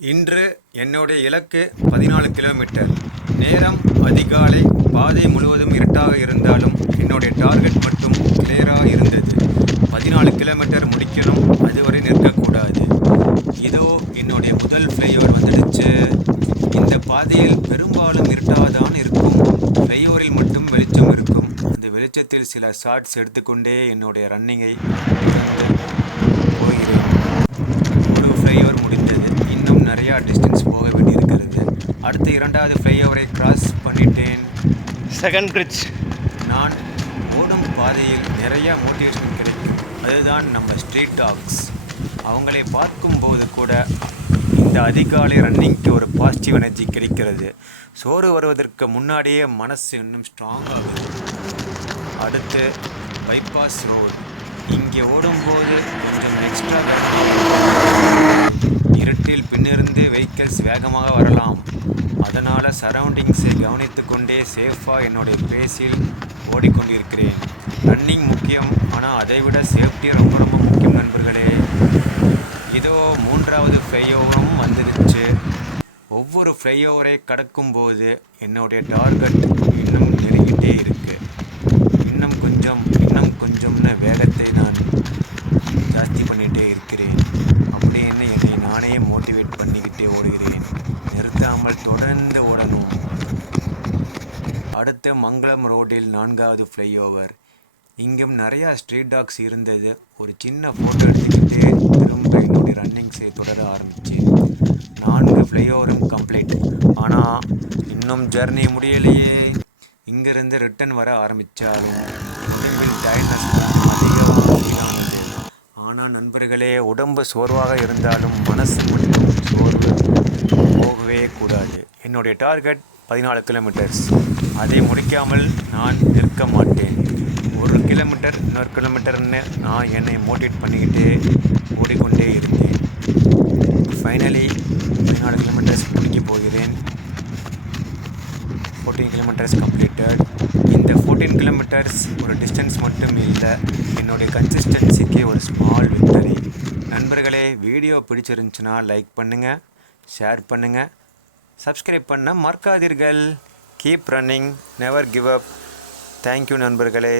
இன்று என்னுடைய இலக்கு 14 கிலோமீட்டர். நேரம் அதிகாலை. பாதை முழுவதும் இருட்டாக இருந்தாலும் என்னுடைய டார்கெட் மட்டும் கிளியராக இருந்தது. 14 கிலோமீட்டர் முடிக்கணும், அதுவரை நிற்கக்கூடாது. இதோ என்னுடைய முதல் ஃப்ளைஓவர் வந்துடுச்சு. இந்த பாதையில் பெரும்பாலும் இருட்டாக தான் இருக்கும். ஃப்ளைஓவரில் மட்டும் வெளிச்சம் இருக்கும். அந்த வெளிச்சத்தில் சில ஷார்ட்ஸ் எடுத்துக்கொண்டே என்னுடைய ரன்னிங்கை போகிறேன். ஒரு ஃப்ளைஓவர் முடிந்தது. இன்னும் நிறையா டிஸ்டன்ஸ் போக வேண்டியிருக்கிறது. அடுத்து இரண்டாவது ஃப்ளைஓவரை கிராஸ் பண்ணிட்டேன். Second bridge. நான் ஓடும் பாதையில் நிறையா மோட்டிவேஷன் கிடைக்கும். அதுதான் நம்ம ஸ்ட்ரீட் டாக்ஸ். அவங்களை பார்க்கும்போது கூட இந்த அதிகாலை ரன்னிங்க்கு ஒரு பாசிட்டிவ் எனர்ஜி கிடைக்கிறது. சோறு வருவதற்கு முன்னாடியே மனசு இன்னும் ஸ்ட்ராங்காகுது. அடுத்து பைபாஸ் ரோடு. இங்கே ஓடும்போது கொஞ்சம் எக்ஸ்ட்ரா இருட்டில் பின்னிருந்து வெஹிக்கிள்ஸ் வேகமாக வரலாம். அதனால் சரௌண்டிங்ஸை கவனித்து கொண்டே சேஃபாக என்னுடைய பேஸில் ஓடிக்கொண்டிருக்கிறேன். ரன்னிங் முக்கியம், ஆனால் அதைவிட சேஃப்டி ரொம்ப ரொம்ப முக்கியம் நண்பர்களே. இதோ மூன்றாவது ஃப்ளைஓவரும் வந்துருச்சு. ஒவ்வொரு ஃப்ளைஓவரை கடக்கும்போது என்னுடைய டார்கெட் இன்னும் நெருங்கிட்டே இருக்கு. இன்னும் கொஞ்சம்னு வேகத்தை நான் ஜாஸ்தி பண்ணிகிட்டே இருக்கிறேன். அப்படின்னு என்னை நானே மோட்டிவேட் பண்ணிக்கிட்டே ஓடுகிறேன். நிறுத்தாமல் தொடர்ந்து ஓடணும். அடுத்த மங்களம் ரோடில் 4வது ஃப்ளைஓவர். இங்கும் நிறையா ஸ்ட்ரீட் டாக்ஸ் இருந்தது. ஒரு சின்ன ஃபோட்டோ எடுத்துக்கிட்டே திரும்ப என்னுடைய ரன்னிங்ஸை தொடர ஆரம்பித்தேன். 4 ஃப்ளைஓவரும் கம்ப்ளீட். ஆனால் இன்னும் ஜர்னி முடியலையே. இங்கேருந்து ரிட்டன் வர ஆரம்பித்தாலும் உடம்பில் டயர்ட்னஸ் அதிகமாக. ஆனால் நண்பர்களே, உடம்பு சோர்வாக இருந்தாலும் மனசு மட்டும் சோர்வு போகவே கூடாது. என்னுடைய டார்கெட் 14 கிலோமீட்டர்ஸ். அதை முடிக்காமல் நான் நிற்க மாட்டேன். 1 கிலோமீட்டர் இன்னொரு கிலோமீட்டர்னு நான் என்னை மோட்டிவேட் பண்ணிக்கிட்டே ஓடிக்கொண்டே இருந்தேன். ஃபைனலி 14 கிலோமீட்டர்ஸ் முடிக்க போகிறேன். 14 கிலோமீட்டர்ஸ் கம்ப்ளீட்டட். இந்த 14 கிலோமீட்டர்ஸ் ஒரு டிஸ்டன்ஸ் மட்டும் இல்லை, என்னுடைய கன்சிஸ்டன்சிக்கு ஒரு ஸ்மால் விக்டரி. நண்பர்களே, வீடியோ பிடிச்சிருந்துச்சுன்னா லைக் பண்ணுங்கள், ஷேர் பண்ணுங்கள், சப்ஸ்கிரைப் பண்ண மறக்காதீர்கள். Keep running, never give up. Thank you நண்பர்களே.